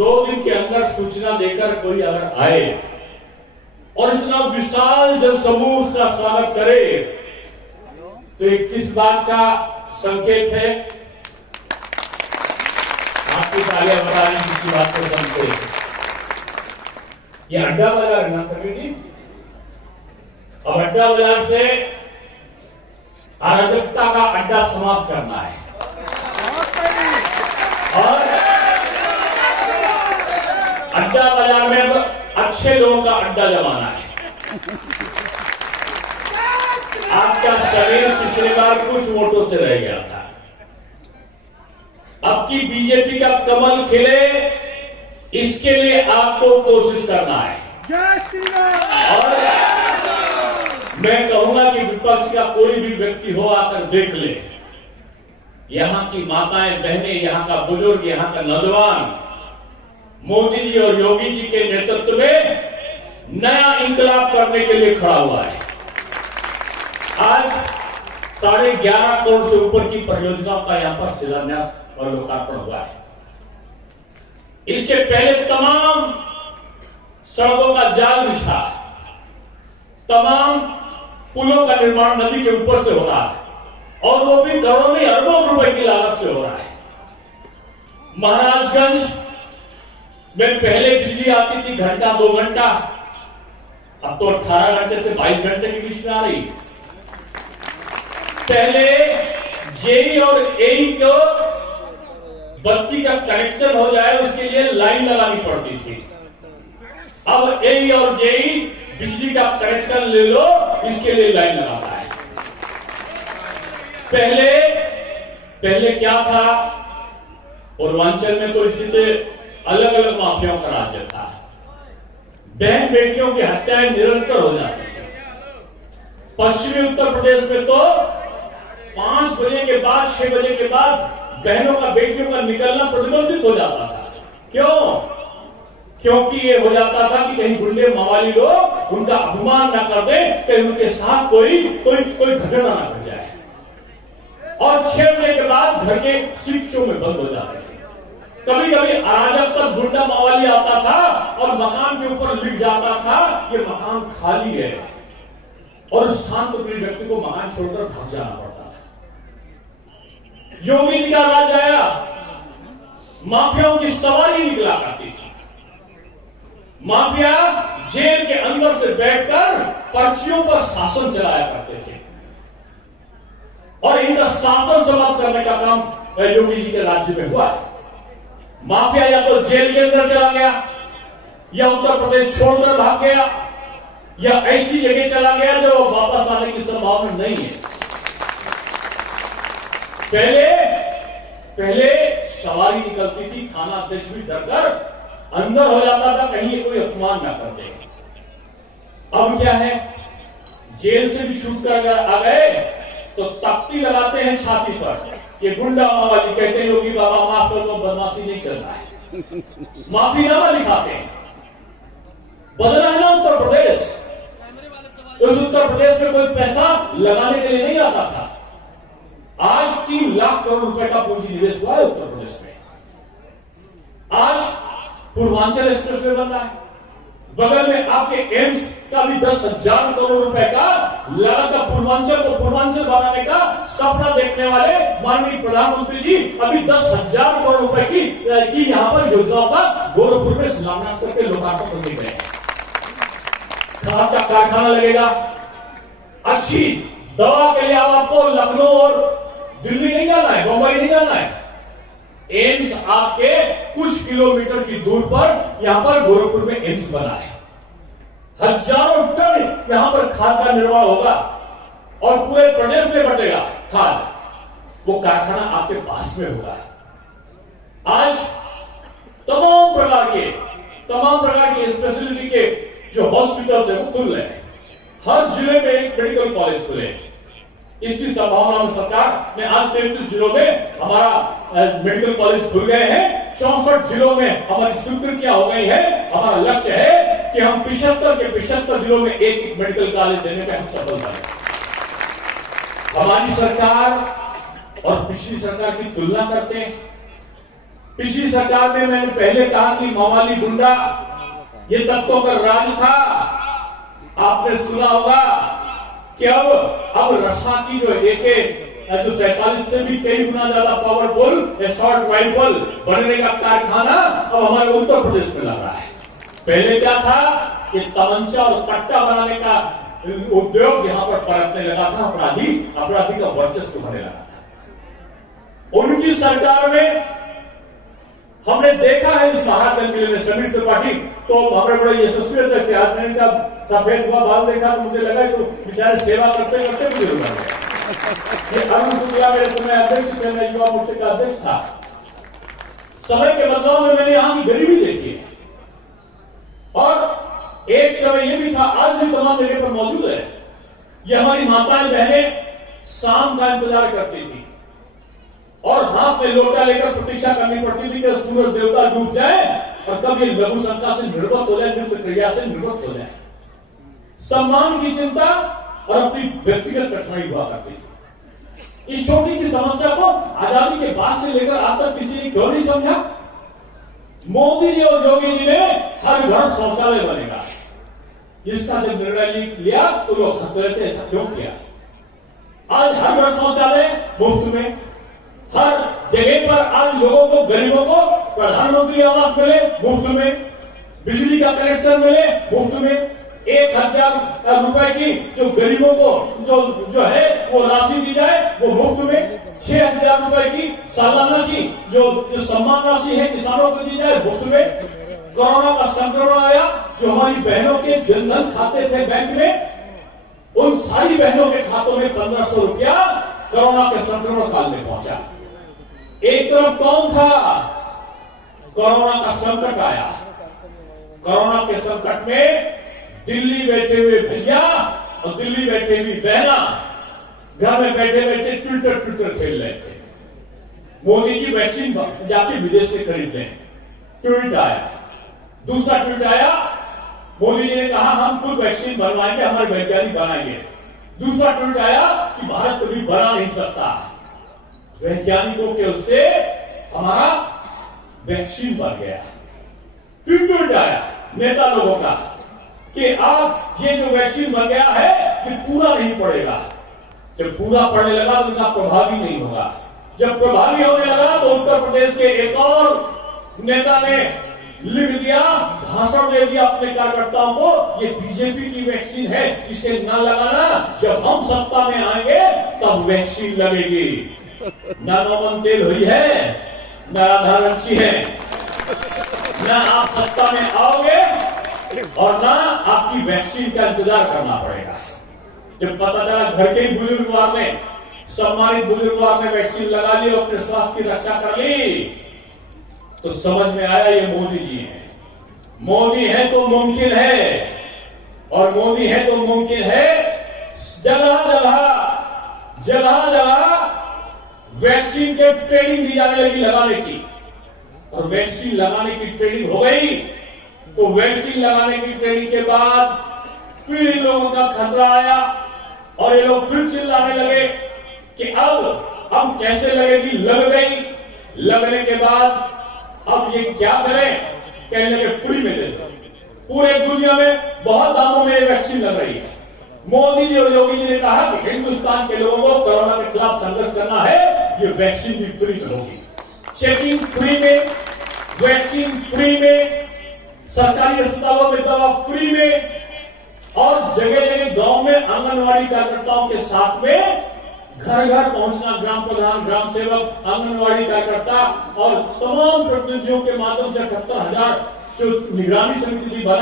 2 दिन के अंदर सूचना देकर कोई अगर आए और इतना विशाल जनसमूह उसका स्वागत करे तो ये किस बात का संकेत है? आपकी तालियां बता रही किसी बात को संकेत। ये अड्डा बाजार है ना सभी जी। अब अड्डा बाजार से अराजकता का अड्डा समाप्त करना है और अड्डा बाजार में अब अच्छे लोगों का अड्डा जमाना है। आपका शरीर पिछले बार कुछ वोटों से रह गया था। अब की बीजेपी का कमल खिले, इसके लिए आपको कोशिश करना है। और मैं कहूंगा कि विपक्ष का कोई भी व्यक्ति हो आकर देख ले, यहां की माताएं बहनें, यहां का बुजुर्ग, यहां का नौजवान मोदी जी और योगी जी के नेतृत्व में नया इंकलाब करने के लिए खड़ा हुआ है। आज 11.5 करोड़ से ऊपर की परियोजनाओं का यहां पर शिलान्यास और लोकार्पण हुआ है। इसके पहले तमाम सड़कों का जाल बिछा, तमाम पुलों का निर्माण नदी के ऊपर से हो रहा है और वो भी करोड़ों नहीं अरबों रुपए की लागत से हो रहा है। महाराजगंज में पहले बिजली आती थी घंटा 2 घंटा, अब तो 18 घंटे से 22 घंटे के बीच में आ रही। पहले जेई और एई को बत्ती का कनेक्शन हो जाए उसके लिए लाइन लगानी पड़ती थी। अब एई और जेई बिजली का कनेक्शन ले लो, इसके लिए लाइन लगाता है। पहले क्या था, पूर्वांचल में तो स्थिति अलग अलग माफियाओं का राज्य था। बहन बेटियों की हत्याएं निरंतर हो जाती थी। पश्चिमी उत्तर प्रदेश में तो 5 बजे के बाद 6 बजे के बाद बहनों का बेटियों का निकलना प्रतिबंधित हो जाता था। क्यों? क्योंकि ये हो जाता था कि कहीं गुंडे मवाली लोग उनका अपमान ना कर दे, कहीं उनके साथ कोई घटना ना हो जाए। और 6 बजे के बाद घर के सीखचों में बंद हो जाते थे। कभी कभी अराजक तक गुंडा मवाली आता था और मकान के ऊपर लिख जाता था ये मकान खाली है और उस शांत प्रिय व्यक्ति को मकान छोड़कर भाग जाना पड़ता था। योगी जी का राज आया, माफियाओं की सवारी निकला करती थी। माफिया जेल के अंदर से बैठकर पर्चियों पर शासन चलाया करते थे और इनका शासन समाप्त करने का काम योगी जी के राज्य में हुआ है। माफिया या तो जेल के अंदर चला गया या उत्तर प्रदेश छोड़कर भाग गया या ऐसी जगह चला गया जो वापस आने की संभावना नहीं है। पहले सवारी निकलती थी, थाना अध्यक्ष भी डरकर अंदर हो जाता था कहीं कोई अपमान ना कर दे। अब क्या है, जेल से भी छूट कर अगर आ गए तो तख्ती लगाते हैं छाती पर, ये गुंडा मावाली कहते हैं योगी बाबा माफ कर दो, बदमाशी नहीं करना है, माफीनामा लिखाते हैं। बदला है ना उत्तर प्रदेश। उस उत्तर प्रदेश में कोई पैसा लगाने के लिए नहीं आता था। आज 3 लाख करोड़ रुपए का पूंजी निवेश हुआ है उत्तर प्रदेश में। आज पूर्वांचल एक्सप्रेस वे बन रहा है, बगल में आपके एम्स का भी 10,000 करोड़ रुपए का लगातार पूर्वांचल को पूर्वांचल बनाने का सपना देखने वाले माननीय प्रधानमंत्री जी अभी 10,000 करोड़ रुपए की यहां पर योजनाओं का गोरखपुर में शिलान्यास करके लोकार्पण करने गए। खाद का कारखाना लगेगा, अच्छी दवा के लिए अब आपको लखनऊ और दिल्ली नहीं जाना है, मुंबई नहीं जाना है। एम्स आपके कुछ किलोमीटर की दूर पर यहां पर गोरखपुर में एम्स बना है। हजारों टन यहां पर खाद का निर्माण होगा और पूरे प्रदेश में बटेगा खाद। वो कारखाना आपके पास में होगा। आज तमाम प्रकार के स्पेशलिटी के जो हॉस्पिटल्स है वो खुल रहे हैं। हर जिले में एक मेडिकल कॉलेज खुले। इसकी संभावना में सरकार ने आज 33 जिलों में हमारा मेडिकल कॉलेज खुल गए हैं। 64 जिलों में हमारी स्वीकृतियां हो गई है। हमारा लक्ष्य है कि हम 75 के 75 जिलों में एक मेडिकल कॉलेज देने में हम सफल बने। हमारी सरकार और पिछली सरकार की तुलना करते हैं पिछली सरकार में मैंने पहले कहा कि माओवादी गुंडा ये तत्वों का राज था। आपने सुना होगा कि अब रसा की जो जो 47 से भी कई गुना ज्यादा पावरफुल शॉर्ट राइफल बनने का कारखाना अब हमारे उत्तर प्रदेश में लग रहा है। पहले क्या था, ये तमंचा और कट्टा बनाने का उद्योग यहां पर पनपने लगा था। अपराधी का वर्चस्व होने लगा था। उनकी सरकार में हमने देखा है इस महाराजगंज जिले में समीर त्रिपाठी तो हमारे बड़े यशस्वी थे। आज मैंने का सफेद हुआ बाल देखा तो मुझे लगा तो बेचारे सेवा करते करते मुझे हुआ। ये अरुण शुक्ला मेरे समय अध्यक्ष थे, मैं युवा मोर्चे का अध्यक्ष था। समय के बदलाव में मैंने यहां की गरीबी देखी है और एक समय यह भी था, आज भी तमाम जगह पर मौजूद है। ये हमारी माताएं बहनें शाम का इंतजार करती थी और हाथ में लोटा लेकर प्रतीक्षा करनी पड़ती थी कि सूरज देवता डूब जाए और तब ये लघु शंका से निर्वत हो जाए, नृत्य क्रिया से निर्वत हो जाए। सम्मान की चिंता और अपनी व्यक्तिगत कठिनाई हुआ करती थी। इस छोटी की समस्या को आजादी के बाद से लेकर आज तक किसी ने क्यों नहीं समझा? मोदी जी और योगी जी ने हर घर शौचालय बनेगा, इसका जब निर्णय लिया तो लोग हंसते रहते, ऐसा क्यों किया? आज हर घर शौचालय मुफ्त में, हर जगह पर आज लोगों को, गरीबों को प्रधानमंत्री आवास मिले मुफ्त में, बिजली का कनेक्शन मिले मुफ्त में, 1000 रुपए की जो गरीबों को जो है वो राशि दी जाए वो मुफ्त में, 6000 रुपए की सालाना की जो सम्मान राशि है किसानों को दी जाए मुफ्त में। कोरोना का संक्रमण आया, जो हमारी बहनों के जनधन खाते थे बैंक में, उन सारी बहनों के खातों में 1500 रुपया कोरोना के संक्रमण काल में पहुंचा। एक तरफ कौन था? कोरोना का संकट आया। कोरोना के संकट में दिल्ली बैठे हुए भैया और दिल्ली बैठे हुई बहना घर में बैठे बैठे ट्विटर खेल रहे थे। मोदी की वैक्सीन जाके विदेश से खरीद लें, ट्वीट आया। दूसरा ट्वीट आया, मोदी जी ने कहा हम खुद वैक्सीन बनवाएंगे, हमारे वैज्ञानिक बनाएंगे। दूसरा ट्वीट आया कि भारत कभी बना नहीं सकता, वैज्ञानिकों के उससे हमारा वैक्सीन बन गया। ट्वीट आया नेता लोगों का कि आप ये जो वैक्सीन बन गया है ये पूरा नहीं पड़ेगा। जब पूरा पड़ने लगा तो इतना प्रभावी नहीं होगा। जब प्रभावी होने लगा तो उत्तर प्रदेश के एक और नेता ने लिख दिया, भाषण दे दिया अपने कार्यकर्ताओं को, ये बीजेपी की वैक्सीन है, इसे ना लगाना, जब हम सत्ता में आएंगे तब वैक्सीन लगेगी। ना नौमन तेल हुई है, ना आधार अच्छी है, ना आप सत्ता में आओगे और ना आपकी वैक्सीन का इंतजार करना पड़ेगा। जब पता चला घर के ही बुजुर्गवार ने, सम्मानित बुजुर्गवार ने वैक्सीन लगा ली और अपने स्वास्थ्य की रक्षा कर ली, तो समझ में आया ये मोदी जी है। मोदी है तो मुमकिन है, और मोदी है तो मुमकिन है। जगह जगह वैक्सीन के ट्रेनिंग दी जाने लगी लगाने की, और वैक्सीन लगाने की ट्रेनिंग हो गई तो वैक्सीन लगाने की ट्रेनिंग के बाद फिर इन लोगों का खतरा आया और ये लोग फिर चिल्लाने लगे कि अब कैसे लगेगी? लग गई। लगने के बाद अब ये क्या करें? कहने लगे फ्री में दे दो। पूरे दुनिया में बहुत दामों में ये वैक्सीन लग रही है। मोदी जी और योगी जी ने कहा कि हिंदुस्तान के लोगों को कोरोना के खिलाफ संघर्ष करना है, ये वैक्सीन भी फ्री में होगी। चेकिंग फ्री में, वैक्सीन फ्री में, सरकारी अस्पतालों में दवा फ्री में, और जगह जगह गांव में आंगनवाड़ी कार्यकर्ताओं के साथ में घर घर पहुंचना, ग्राम प्रधान, ग्राम सेवक, आंगनवाड़ी कार्यकर्ता और तमाम प्रतिनिधियों के माध्यम से 78,000 जो निगरानी समिति भी बना